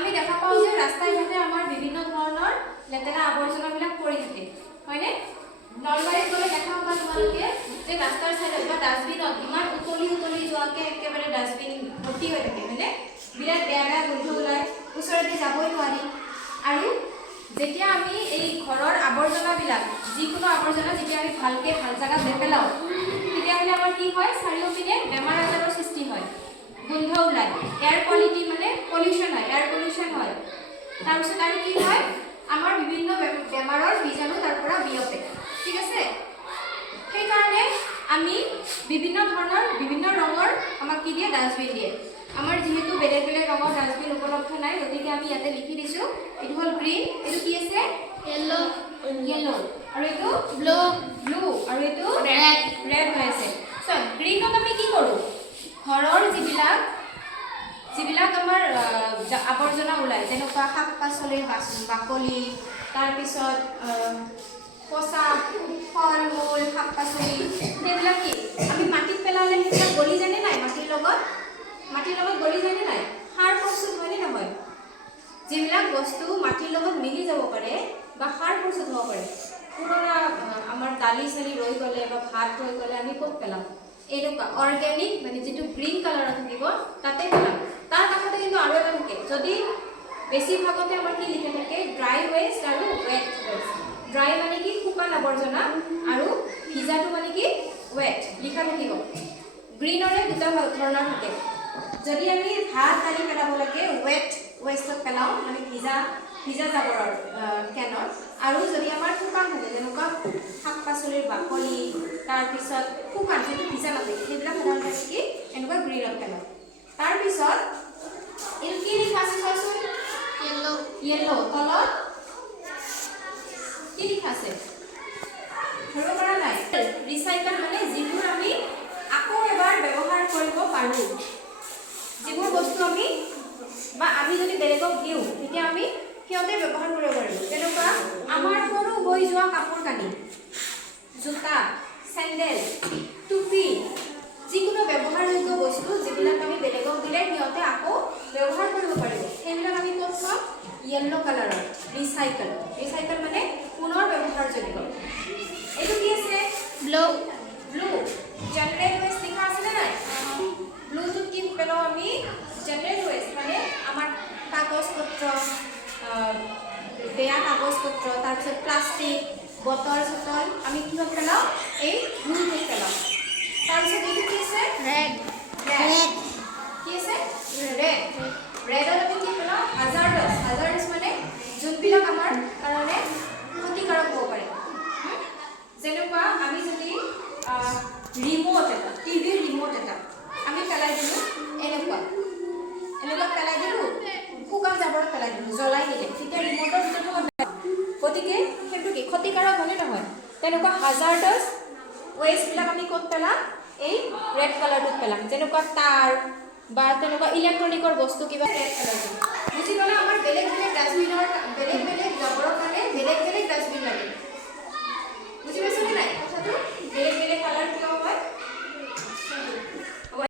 আমি দেখা পাওঁ যে ৰাস্তাই ঘাটে আমাৰ বিভিন্ন ধৰণৰ লেতেৰা আৱৰ্জনাবিলাক পৰি থাকে হয়নে নলবাৰীত গ'লে দেখা পাবা তোমালোকে যে ৰাস্তাৰ চাইডত বা ডাষ্টবিনত ইমান উতলি যোৱাকে একেবাৰে ডাষ্টবিন ভৰ্তি হৈ থাকে হয়নে বিৰাট বেয়া গোন্ধ ওলায় ওচৰতে যাবই নোৱাৰি আৰু যেতিয়া আমি এই ঘৰৰ আৱৰ্জনাবিলাক যিকোনো আৱৰ্জনা যেতিয়া আমি ভালকৈ ভাল জেগাত নেপেলাওঁ তেতিয়াহ'লে আমাৰ কি হয় চাৰিওপিনে বেমাৰ আজাৰৰ সৃষ্টি হয় গোন্ধ ওলায় এয়াৰ কোৱালিটি মানে পলিউশ্যন হয় এয়াৰ পলিউশ্যন হয় তাৰপিছত আৰু কি হয় আমাৰ বিভিন্ন বেমাৰৰ বীজাণু তাৰ পৰা বিয়পে ঠিক আছে সেইকাৰণে আমি বিভিন্ন ধৰণৰ বিভিন্ন ৰঙৰ আমাক কি দিয়ে ডাষ্টবিন দিয়ে আমাৰ যেহেতু বেলেগ বেলেগ ৰঙৰ ডাষ্টবিন উপলব্ধ নাই গতিকে আমি ইয়াতে লিখি দিছোঁ এইটো হ'ল গ্ৰীণ এইটো কি আছে য়েল্লো আৰু এইটো ব্লু আৰু এইটো ৰেড হৈ আছে চ' গ্ৰীণত আমি কি কৰোঁ ঘৰৰ যিবিলাক আমাৰ আৱৰ্জনা ওলায় যেনেকুৱা শাক পাচলিৰ বাকলি তাৰপিছত পচা ফল মূল শাক পাচলি সেইবিলাক কি আমি মাটিত পেলালে সেইবিলাক গলি যায়নে নাই মাটিৰ লগত গলি যায়নে নাই সাৰ প্ৰস্তুত হয়নে নহয় যিবিলাক বস্তু মাটিৰ লগত মিলি যাব পাৰে বা সাৰ প্ৰস্তুত হ'ব পাৰে পুৰণা আমাৰ দালি চালি ৰৈ গ'লে বা ভাত ৰৈ গ'লে আমি ক'ত পেলাম এনেকুৱা অৰ্গেনিক মানে যিটো গ্ৰীণ কালাৰত থাকিব তাতে পেলাম তাৰ কাষতে কিন্তু আৰু এটা থাকে যদি বেছিভাগতে আমাৰ কি লিখা থাকে ড্ৰাই ৱেষ্ট আৰু ৱেট ৱেষ্ট ড্ৰাই মানে কি শুকান আৱৰ্জনা আৰু ভিজাটো মানে কি ৱেট লিখা থাকিব গ্ৰীণৰে দুটা ধৰণৰ থাকে যদি আমি ভাত দালি পেলাব লাগে ৱেট ৱেষ্টত পেলাওঁ মানে ভিজা জাবৰৰ কেনত আৰু যদি আমাৰ শুকান থাকে যেনেকুৱা শাক পাচলিৰ বাকলি তাৰপিছত শুকান যিটো ভিজা নাথাকে সেইবিলাক সাধাৰণতে কি এনেকুৱা গ্ৰীণত পেলাওঁ তাৰপিছত এইটো কি লিখা আছে চোৱাচোন য়েল্লো তলত কি লিখা আছে ধৰিব পৰা নাই ৰিচাইকেল মানে যিবোৰ আমি আকৌ এবাৰ ব্যৱহাৰ কৰিব পাৰোঁ যিবোৰ বস্তু আমি যদি বেলেগক দিওঁ তেতিয়া আমি সিহঁতে ব্যৱহাৰ কৰিব পাৰিব তেনেকুৱা আমাৰ সৰু বৈ যোৱা কাপোৰ কানি জোতা চেণ্ডেল টুপি যিকোনো ব্যৱহাৰযোগ্য বস্তু যিবিলাক আমি বেলেগক দিলে সিহঁতে আকৌ ব্যৱহাৰ কৰিব পাৰিব সেইবিলাক আমি ক'ত পাম য়েল্লো কালাৰৰ ৰিচাইকেল মানে পুনৰ ব্যৱহাৰযোগ্য এইটো কি আছে ব্লু জেনেৰেল ৱেষ্ট লিখা আছেনে নাই ব্লুটোত কি পেলাওঁ আমি জেনেৰেল ৱেষ্ট মানে আমাৰ কাগজ পত্ৰ বেয়া কাগজ পত্ৰ তাৰপিছত প্লাষ্টিক বটল চটল আমি কিহত পেলাওঁ এই ব্লুটোত পেলাওঁ তাৰপিছত এইটো কি আছে ৰেড কি আছে ৰেডত আমি কি পেলাওঁ হাজাৰ্ডাছ মানে যোনবিলাক আমাৰ কাৰণে ক্ষতিকাৰক হ'ব পাৰে যেনেকুৱা আমি যদি টিভিৰ ৰিম'ট এটা আমি পেলাই দিলোঁ এনেকুৱা পেলাই দিলোঁ শুকান জাবৰত পেলাই দিলোঁ জ্বলাই দিলে তেতিয়া ৰিম'টৰ ভিতৰত গতিকে সেইটো কি ক্ষতিকাৰক হয়নে নহয় তেনেকুৱা হাজাৰ্ডাছ ৱেষ্টবিলাক আমি ক'ত পেলাম এই ৰেড কালাৰটোত পেলাম যেনেকুৱা তাঁৰ বা তেনেকুৱা ইলেক্ট্ৰনিকৰ বস্তু কিবা ৰেড কালাৰটো বুজি